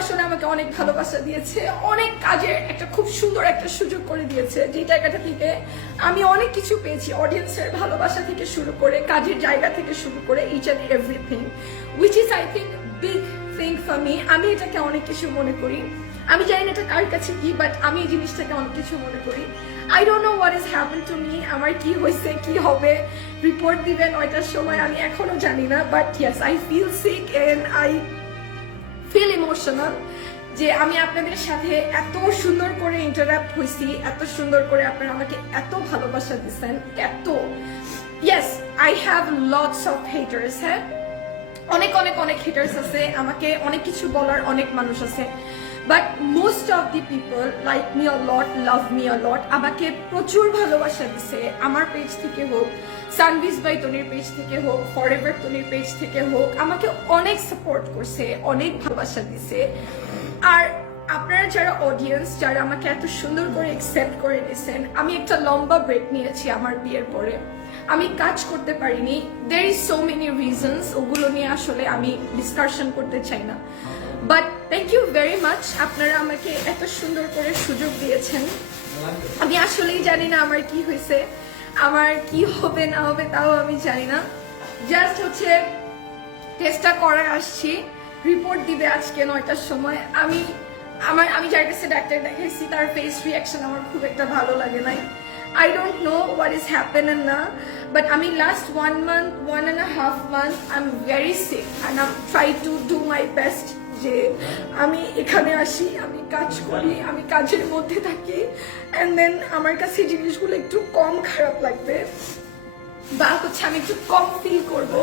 আসলে আমাকে অনেক ভালোবাসা দিয়েছে, অনেক কাজের একটা খুব সুন্দর একটা সুযোগ করে দিয়েছে যে জায়গাটা থেকে আমি অনেক কিছু পেয়েছি অডিয়েন্সের ভালোবাসা থেকে শুরু করে, কাজের জায়গা থেকে শুরু করে each and everything which is I think big thing for me আমি এটাকে অনেক কিছু মনে করি। আমি জানি না এটা কার কাছে কি বাট আমি এই জিনিসটাকে অনেক কিছু মনে করি। I don't know what is happen to me আমার কি হয়েছে, কি হবে? রিপোর্ট দিবেন ওইটার সময়, আমি এখনও জানি না but yes I feel sick and I emotional যে আমি আপনাদের সাথে এত সুন্দর করে ইন্টারাক্ট হয়েছি, এত সুন্দর করে আপনারা আমাকে এত ভালোবাসা দিচ্ছেন এত। Yes I have lots of haters হ্যাঁ? অনেক অনেক অনেক হেটার্স আছে, আমাকে অনেক কিছু বলার অনেক মানুষ আছে। But most of the people like me a lot love me a lot আমাকে প্রচুর ভালোবাসা দিছে আমার পেজ থেকে হোক সানভিস বাই তনির পেজ থেকে হোক ফর এভার তনির পেজ থেকে হোক, আমাকে অনেক সাপোর্ট করছে, অনেক ভালোবাসা দিছে। আর আপনারা যারা অডিয়েন্স যারা আমাকে এত সুন্দর করে একসেপ্ট করে নিয়েছেন আমি একটা লম্বা ব্রেক নিয়েছি আমার বিয়ের পরে। আমি কাজ করতে পারিনি। There is so many reasons ওগুলো নিয়ে আসলে আমি ডিসকাশন করতে চাই না। But thank you very much আপনারা আমাকে এত সুন্দর করে সুযোগ দিয়েছেন। আমি আসলেই জানি না আমার কি হয়েছে, আমার কি হবে, না হবে, তাও আমি জানি না। জাস্ট হচ্ছে টেস্টটা করে আসছি। রিপোর্ট দিবে আজকে নয়টার সময়। আমি, আমার, আমি যার কাছে ডাক্তার দেখাইছি, তার ফেস রিয়াকশন আমার খুব একটা ভালো লাগে নাই। I don't know what is happen না বাট আমি last one month one and half month I am very sick and am try to do my best যে আমি এখানে আসি, আমি কাজ করি, আমি কাজের মধ্যে থাকি অ্যান্ড দেন আমার কাছে জিনিসগুলো একটু কম খারাপ লাগবে, বা হচ্ছে আমি একটু কম ফিল করব।